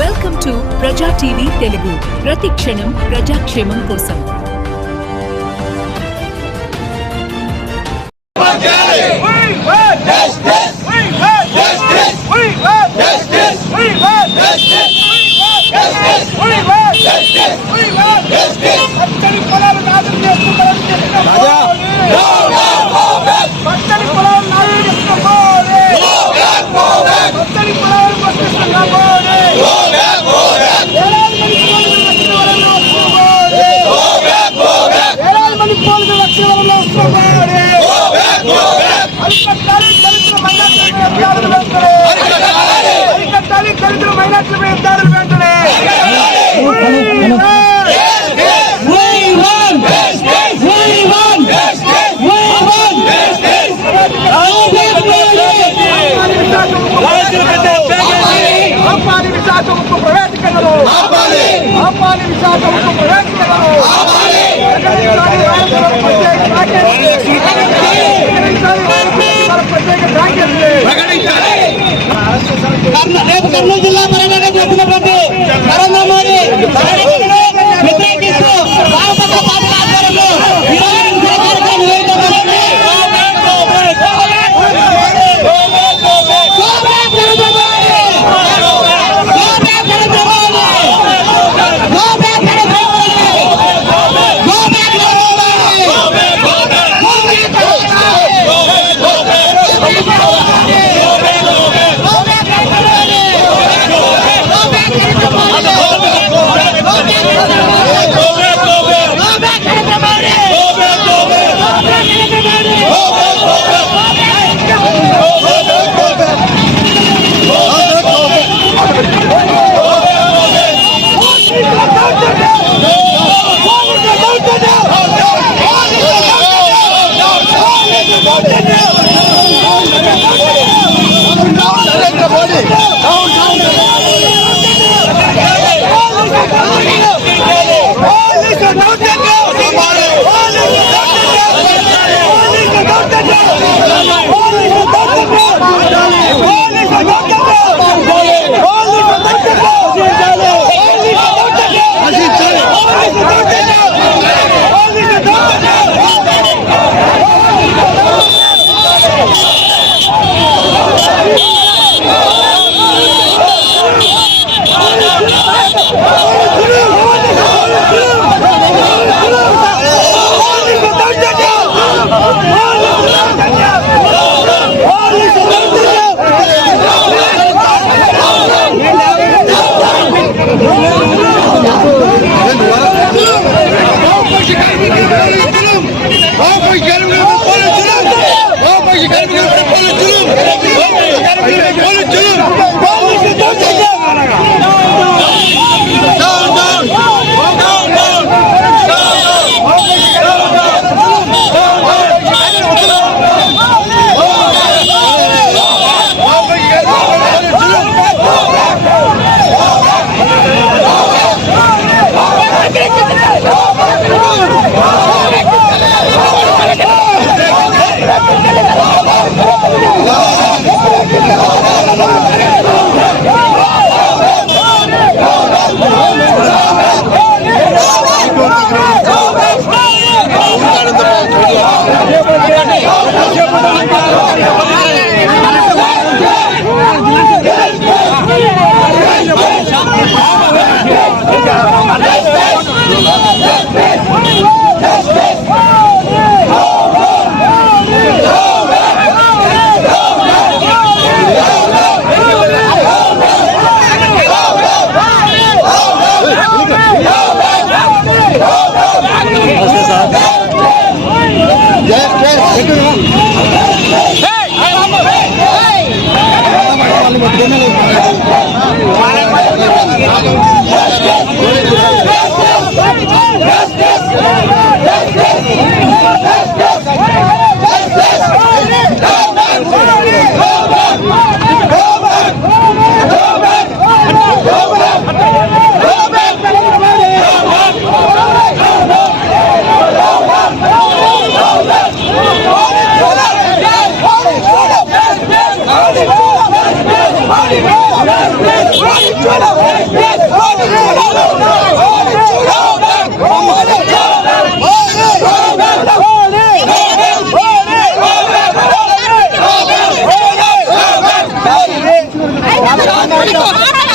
Welcome to ప్రజా TV Telugu. ప్రతి క్షణం ప్రజాక్షేమం కోసం. కర్నూలు జిల్లా పర్యటన చేస్తున్నటువంటి నరేంద్ర మోడీ వ్యతిరేకిస్తూ వామపక్ష పార్టీ ఆధ్వర్యంలో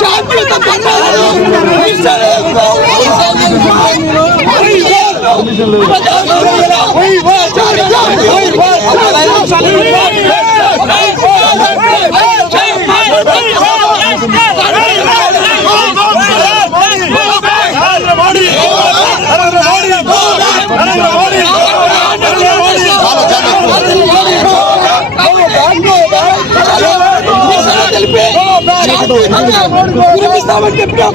శాంతియుత గురిస్తామని చెప్పాం.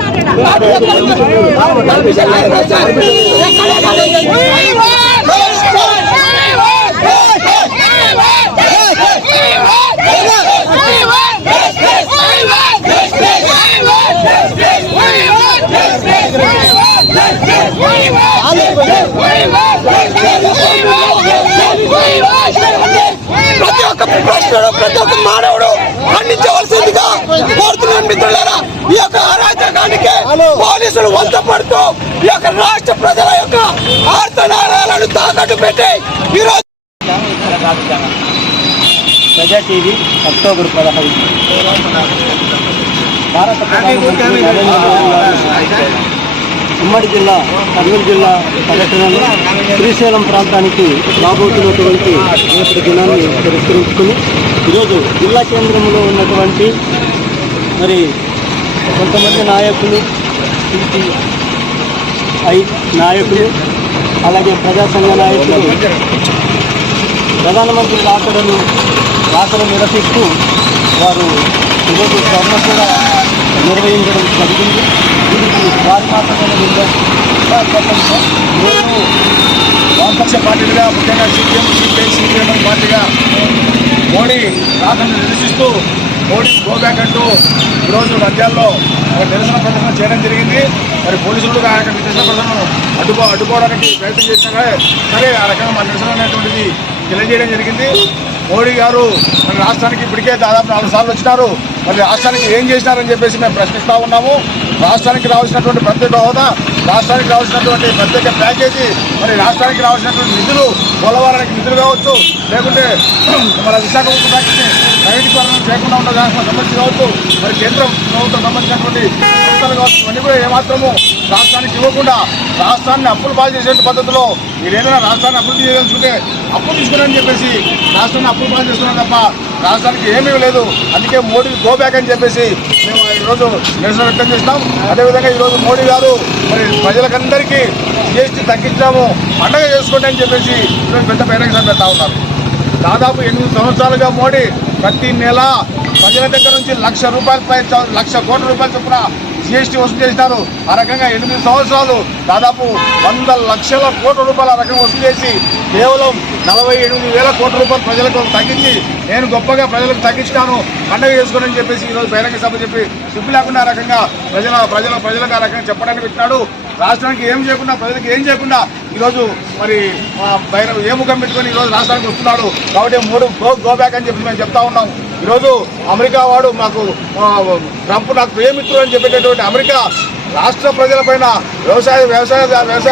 ప్రతి ఒక్క ప్రశ్నడు ప్రతి ఒక్క మానవుడు ఖండించవలసిందిగా కోరుతున్నాను మిత్రులారా. ఈ యొక్క అరాచకానికి పోలీసులు వంతపడుతూ ఈ యొక్క రాష్ట్ర ప్రజల యొక్క ఆర్తనాదాలను తాకట్టు పెట్టి ఈరోజు ప్రజా టీవీ అక్టోబర్ 15 భారత ఉమ్మడి జిల్లా కర్నూలు జిల్లా పర్యటనలో శ్రీశైలం ప్రాంతానికి రాబోతున్నటువంటి రేపటి దినాన్ని పురస్కరించుకుని ఈరోజు జిల్లా కేంద్రంలో ఉన్నటువంటి మరి కొంతమంది నాయకులు, సిపిఐ నాయకులు, అలాగే ప్రజా సంఘ నాయకులు ప్రధానమంత్రి రాకను నిరసిస్తూ వారు ఈరోజు ధర్మ కూడా నిర్వహించడం జరిగింది. దీనికి వారి మాత్రమే వామపక్ష పార్టీలుగా ముఖ్యంగా సిపిఎం పార్టీగా మోడీ రాకను నిరసిస్తూ మోడీ గోబ్యాక్ అంటూ ఈరోజు నంద్యాలలో నిరసన ప్రదర్శన చేయడం జరిగింది. మరి పోలీసులు ఆ యొక్క నిరసన ప్రదర్శనను అడ్డుకోవడానికి ప్రయత్నం చేసినా సరే ఆ రకంగా మన నిరసన అనేటువంటిది తెలియజేయడం జరిగింది. మోడీ గారు మన రాష్ట్రానికి ఇప్పటికే దాదాపు 4 సార్లు వచ్చినారు. మరి రాష్ట్రానికి ఏం చేసినారని చెప్పేసి మేము ప్రశ్నిస్తూ ఉన్నాము. రాష్ట్రానికి రావాల్సినటువంటి ప్రత్యేక హోదా, రాష్ట్రానికి రావాల్సినటువంటి ప్రత్యేక ప్యాకేజీ, మరి రాష్ట్రానికి రావాల్సినటువంటి నిధులు, పోలవరానికి నిధులు కావచ్చు, లేకుంటే మన విశాఖ ఉక్కు ఫ్యాక్టరీని ప్రైవేటీకరణ చేయకుండా ఉండడానికి సంబంధించి కావచ్చు, మరి కేంద్ర ప్రభుత్వం సంబంధించినటువంటి సంస్థలు కావచ్చు, ఇవన్నీ కూడా ఏమాత్రము రాష్ట్రానికి ఇవ్వకుండా రాష్ట్రాన్ని అప్పులు పాలు చేసే పద్ధతిలో మీరేమైనా రాష్ట్రాన్ని అభివృద్ధి చేయదలుచుకుంటే అప్పులు తీసుకున్నారని చెప్పేసి రాష్ట్రాన్ని అప్పులు పాలు చేస్తున్నాం తప్ప రాష్ట్రానికి ఏమీ లేదు. అందుకే మోడీ గోబ్యాక్ అని చెప్పేసి మేము ఈరోజు నిరసన వ్యక్తం చేస్తాం. అదేవిధంగా ఈరోజు మోడీ గారు మరి ప్రజలకందరికీ జీఎస్టీ తగ్గించాము, పండగ చేసుకోండి అని చెప్పేసి ఈరోజు పెద్ద బహిరంగ పెడతా ఉన్నారు. దాదాపు 8 సంవత్సరాలుగా మోడీ ప్రతి నెల ప్రజల దగ్గర నుంచి ₹1,00,00,000 కోట్ల చొప్పున జీఎస్టీ వసూలు చేసినారు. ఆ రకంగా 8 సంవత్సరాలు దాదాపు 100 లక్షల కోట్ల రూపాయలు ఆ రకంగా వసూలు చేసి కేవలం 47,000 కోట్ల రూపాయలు ప్రజలకు తగ్గించి నేను గొప్పగా ప్రజలకు తగ్గించినాను, పండుగ చేసుకోనని చెప్పేసి ఈరోజు బహిరంగ సభ చెప్పి సిగ్గు లేకుండా ఆ రకంగా ప్రజలకు ఆ రకంగా చెప్పడానికి పెట్టినాడు. రాష్ట్రానికి ఏం చేయకుండా, ప్రజలకు ఏం చేయకుండా ఈరోజు మరి ఏ ముఖం పెట్టుకొని ఈరోజు రాష్ట్రానికి వస్తున్నాడు. కాబట్టి మోడీ గోబ్యాక్ అని చెప్పి మేము చెప్తా ఉన్నాం. ఈరోజు అమెరికా వాడు మాకు ట్రంప్ నాకు ప్రియమిత్రుడు అని చెప్పేటటువంటి అమెరికా రాష్ట్ర ప్రజలపైన, వ్యవసాయ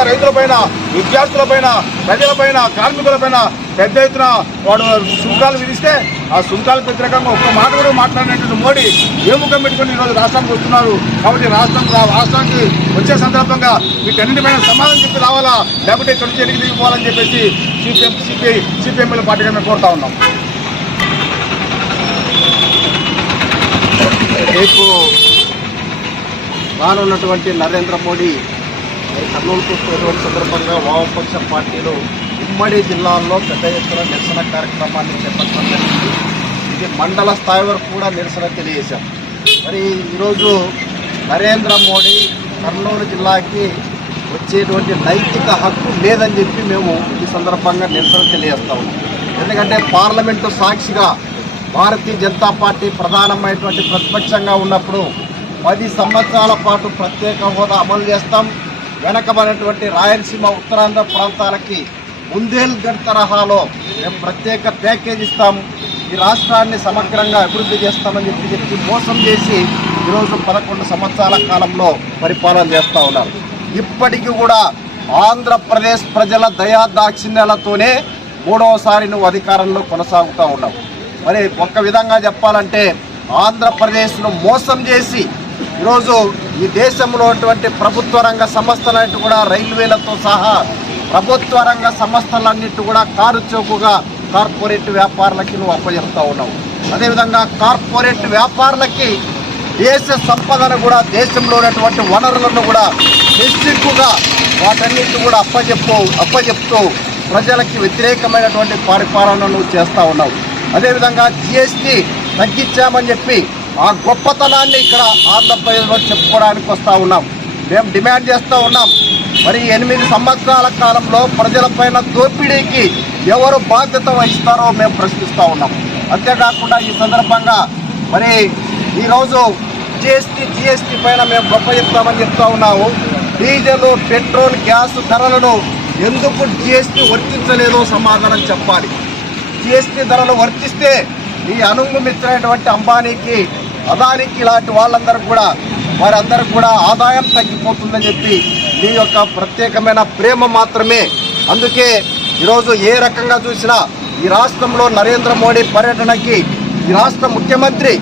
రైతులపైన, విద్యార్థులపైన, ప్రజలపైన, కార్మికులపైన పెద్ద ఎత్తున వాడు సుంకాలు విధిస్తే ఆ సుంకాలకు వ్యతిరేకంగా ఒక్క మాట కూడా మాట్లాడినటువంటి మోడీ ఏ ముఖం పెట్టుకొని ఈరోజు రాష్ట్రానికి వస్తున్నారు. కాబట్టి రాష్ట్రానికి వచ్చే సందర్భంగా వీటన్నిటిపైన సమాధానం చెప్పి రావాలా, లేకపోతే ఇక్కడ నుంచి ఎన్నిక దిగిపోవాలని చెప్పేసి సిపిఎంఎల్ పార్టీగా మేము కోరుతా ఉన్నాం. రేపు రానున్నటువంటి నరేంద్ర మోడీ కర్నూలుకు వచ్చేటువంటి సందర్భంగా వామపక్ష పార్టీలు ఉమ్మడి జిల్లాల్లో పెద్ద ఎత్తున నిరసన కార్యక్రమాన్ని చేపట్టడం జరిగింది. ఇది మండల స్థాయి వరకు కూడా నిరసన తెలియజేశాం. మరి ఈరోజు నరేంద్ర మోడీ కర్నూలు జిల్లాకి వచ్చేటువంటి నైతిక హక్కు లేదని చెప్పి మేము ఈ సందర్భంగా నిరసన తెలియజేస్తా ఉన్నాం. ఎందుకంటే పార్లమెంటు సాక్షిగా భారతీయ జనతా పార్టీ ప్రధానమైనటువంటి ప్రతిపక్షంగా ఉన్నప్పుడు 10 సంవత్సరాల పాటు ప్రత్యేక హోదా అమలు చేస్తాం. వెనకబడినటువంటి రాయలసీమ, ఉత్తరాంధ్ర ప్రాంతాలకి బుందేల్ఖండ్ తరహాలో మేము ప్రత్యేక ప్యాకేజ్ ఇస్తాం, ఈ రాష్ట్రాన్ని సమగ్రంగా అభివృద్ధి చేస్తామని చెప్పి మోసం చేసి ఈరోజు 11 సంవత్సరాల కాలంలో పరిపాలన చేస్తూ ఉన్నారు. ఇప్పటికీ కూడా ఆంధ్రప్రదేశ్ ప్రజల దయాదాక్షిణ్యాలతోనే 3వసారి నువ్వు అధికారంలో కొనసాగుతూ ఉన్నావు. మరి ఒక్క విధంగా చెప్పాలంటే ఆంధ్రప్రదేశ్ను మోసం చేసి ఈరోజు ఈ దేశంలో ఉన్నటువంటి ప్రభుత్వ రంగ సంస్థలన్నిటి కూడా రైల్వేలతో సహా ప్రభుత్వ రంగ సంస్థలన్నిటి కూడా కారు చౌకగా కార్పొరేట్ వ్యాపారులకి నువ్వు అప్పచెప్తా ఉన్నావు. అదేవిధంగా కార్పొరేట్ వ్యాపారులకి దేశ సంపదను కూడా దేశంలో ఉన్నటువంటి వనరులను కూడా నిశ్చిక్కుగా వాటన్నిటి కూడా అప్పచెప్తూ ప్రజలకి వ్యతిరేకమైనటువంటి పరిపాలనను చేస్తూ ఉన్నావు. అదేవిధంగా జిఎస్టీ తగ్గించామని చెప్పి ఆ గొప్పతనాన్ని ఇక్కడ ఆంధ్రప్రదేశ్లో చెప్పుకోవడానికి వస్తూ ఉన్నాం. మేము డిమాండ్ చేస్తూ ఉన్నాం, మరి 8 సంవత్సరాల కాలంలో ప్రజలపైన దోపిడీకి ఎవరు బాధ్యత వహిస్తారో మేము ప్రశ్నిస్తూ ఉన్నాం. అంతేకాకుండా ఈ సందర్భంగా మరి ఈరోజు జిఎస్టీ పైన మేము గొప్ప చెప్తామని చెప్తా ఉన్నాము. డీజిల్, పెట్రోల్, గ్యాస్ ధరలను ఎందుకు జిఎస్టీ వర్తించలేదో సమాధానం చెప్పాలి. జిఎస్టీ ధరలు వర్తిస్తే ఈ అనుంగు మిత్రైనటువంటి అంబానీకి, అదానికి ఇలాంటి వారందరికీ కూడా ఆదాయం తగ్గిపోతుందని చెప్పి మీ యొక్క ప్రత్యేకమైన ప్రేమ మాత్రమే. అందుకే ఈరోజు ఏ రకంగా చూసినా ఈ రాష్ట్రంలో నరేంద్ర మోడీ పర్యటనకి ఈ రాష్ట్ర ముఖ్యమంత్రి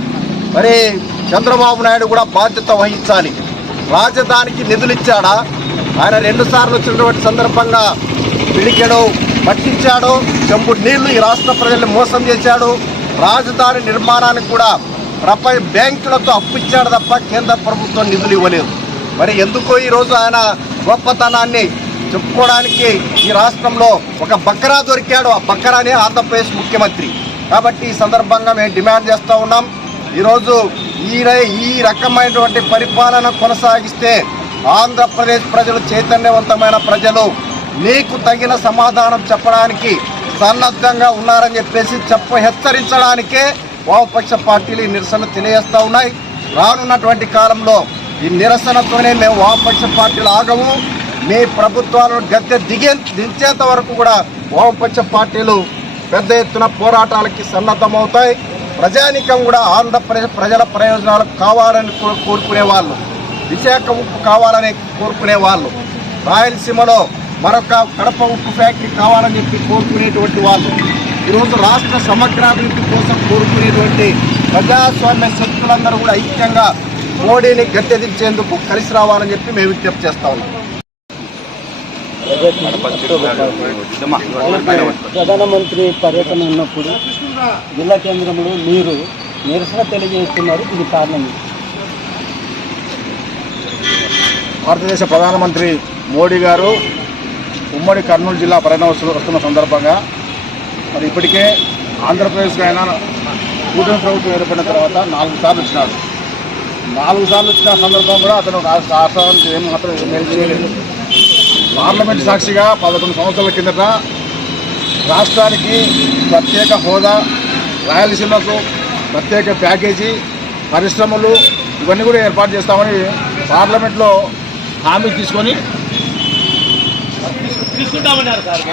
మరి చంద్రబాబు నాయుడు కూడా బాధ్యత వహించాలి. రాజధానికి నిధులు ఇచ్చాడా? ఆయన 2 సార్లు వచ్చినటువంటి సందర్భంగా పిడికెడు పట్టించాడు, చెంబుడు నీళ్లు ఈ రాష్ట్ర ప్రజల్ని మోసం చేశాడు. రాజధాని నిర్మాణానికి కూడా బ్యాంకులతో అప్పు ఇచ్చాడు తప్ప కేంద్ర ప్రభుత్వం నిధులు ఇవ్వలేదు. మరి ఎందుకో ఈరోజు ఆయన గొప్పతనాన్ని చెప్పుకోవడానికి ఈ రాష్ట్రంలో ఒక బకరా దొరికాడు. ఆ బకరానే ఆంధ్రప్రదేశ్ ముఖ్యమంత్రి. కాబట్టి ఈ సందర్భంగా మేము డిమాండ్ చేస్తూ ఉన్నాం, ఈరోజు ఈ రకమైనటువంటి పరిపాలన కొనసాగిస్తే ఆంధ్రప్రదేశ్ ప్రజలు చైతన్యవంతమైన ప్రజలు నీకు తగిన సమాధానం చెప్పడానికి సన్నద్ధంగా ఉన్నారని చెప్పేసి హెచ్చరించడానికే వామపక్ష పార్టీలు ఈ నిరసన తెలియజేస్తూ ఉన్నాయి. రానున్నటువంటి కాలంలో ఈ నిరసనతోనే మేము వామపక్ష పార్టీలు ఆగము. మీ ప్రభుత్వాలను గద్దె దించేంత వరకు కూడా వామపక్ష పార్టీలు పెద్ద ఎత్తున పోరాటాలకి సన్నద్ధమవుతాయి. ప్రజానీకం కూడా ఆంధ్రప్రదేశ్ ప్రజల ప్రయోజనాలు కావాలని కోరుకునే వాళ్ళు, విశాఖ ఉప్పు కావాలని కోరుకునే వాళ్ళు, రాయలసీమలో మరొక కడప ఉప్పు ఫ్యాక్టరీ కావాలని చెప్పి కోరుకునేటువంటి వాళ్ళు, ఈరోజు రాష్ట్ర సమగ్రాభివృద్ధి కోసం కోరుకునేటువంటి ప్రజాస్వామ్య శక్తులందరూ కూడా ఐక్యంగా మోడీని గద్దెదించేందుకు కలిసి రావాలని చెప్పి మేము విజ్ఞప్తి చేస్తా ఉన్నాం. ప్రధానమంత్రి పర్యటన ఉన్నప్పుడు జిల్లా కేంద్రంలో మీరు నిరసన తెలియజేస్తున్నారు, ఇది కారణం? భారతదేశ ప్రధానమంత్రి మోడీ గారు ఉమ్మడి కర్నూలు జిల్లా పర్యటన వస్తున్న సందర్భంగా మరి ఇప్పటికే ఆంధ్రప్రదేశ్లో ఆయన కూటమి ప్రభుత్వం ఏర్పడిన తర్వాత 4 సార్లు వచ్చినాడు. 4 సార్లు వచ్చిన సందర్భం కూడా అతను రాష్ట్రానికి ఏం మాత్రం మేలు చేయలేదు. పార్లమెంట్ సాక్షిగా 11 సంవత్సరాల కిందట రాష్ట్రానికి ప్రత్యేక హోదా, రాయలసీమకు ప్రత్యేక ప్యాకేజీ, పరిశ్రమలు ఇవన్నీ కూడా ఏర్పాటు చేస్తామని పార్లమెంట్లో హామీ తీసుకుంటామన్నారు సార్.